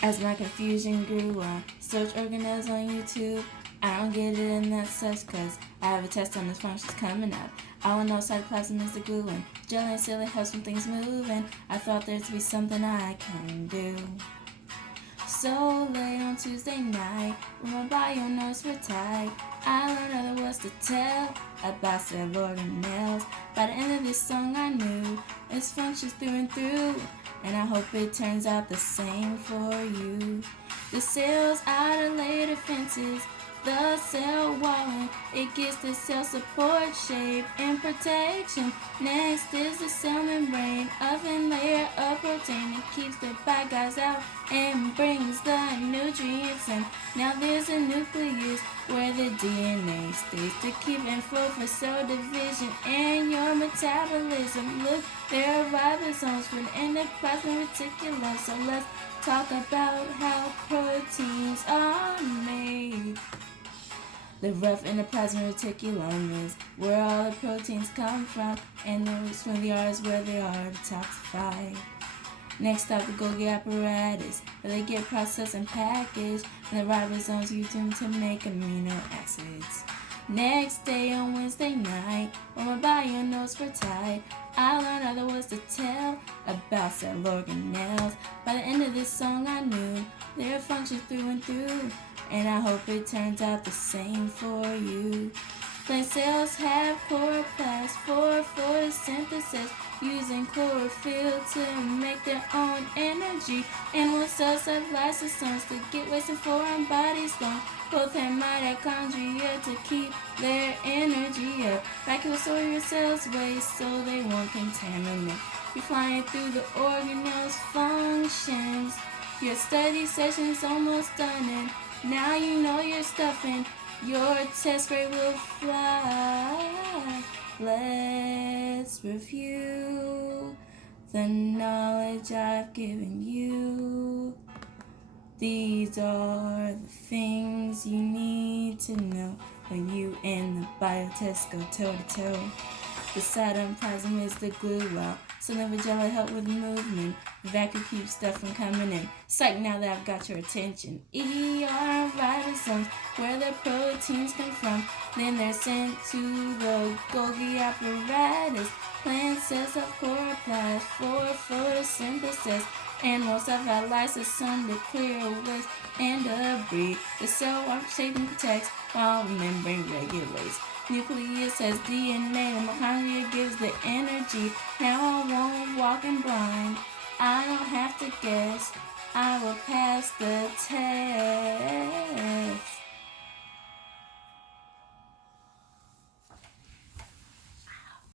As my confusion grew, I searched organelles on YouTube. I don't get it and that sucks cause I have a test on this functions coming up. All I know cytoplasm is the glue and jelly and silly helps when things move, and I thought there'd be something I can do. So late on Tuesday night, when my bio notes were tight, I learned all there was to tell about cell organelles. By the end of this song I knew its functions through and through, and I hope it turns out the same for you. The cells are the layer defenses, the cell walling, it gives the cell support, shape, and protection. Next is the cell membrane, a thin layer of protein. It keeps the bad guys out and brings the nutrients in. Now there's a nucleus where the DNA stays to keep info for cell division and your metabolism. Look, there are ribosomes for the endoplasmic reticulum. So let's talk about how proteins are made. The rough endoplasmic reticulum is where all the proteins come from, and the swirly R is where they are detoxified. Next up, the Golgi apparatus, where they get processed and packaged, and the ribosomes use them to make amino acids. Next day on Wednesday night, when my bio notes were tight, I learned all there was to tell about cell organelles. By the end of this song I knew their function through and through, and I hope it turns out the same for you. Plant cells have chloroplasts for photosynthesis, using chlorophyll to make their own energy. Animal cells have lysosomes to get waste and foreign bodies long. Both have mitochondria to keep their energy up. Vacuole store your cells waste so they won't contaminate. You're flying through the organelles functions. Your study session's almost done, and now you know your stuffing. Your test grade will fly. Let's review the knowledge I've given you. These are the things you need to know when you and the biotest go toe to toe. The cytoplasm is the glue, while some of the jelly help with movement. The vacuum keeps stuff from coming in. Psych, now that I've got your attention. ER ribosomes, where the proteins come from. Then they're sent to the Golgi apparatus. Plant cells have chloroplasts for photosynthesis. Animals have lysosome to clear waste and debris. The cell wall shaping protects while membrane regulates. Nucleus has DNA, the mitochondria gives the energy. Now I won't walk in blind, I don't have to guess, I will pass the test.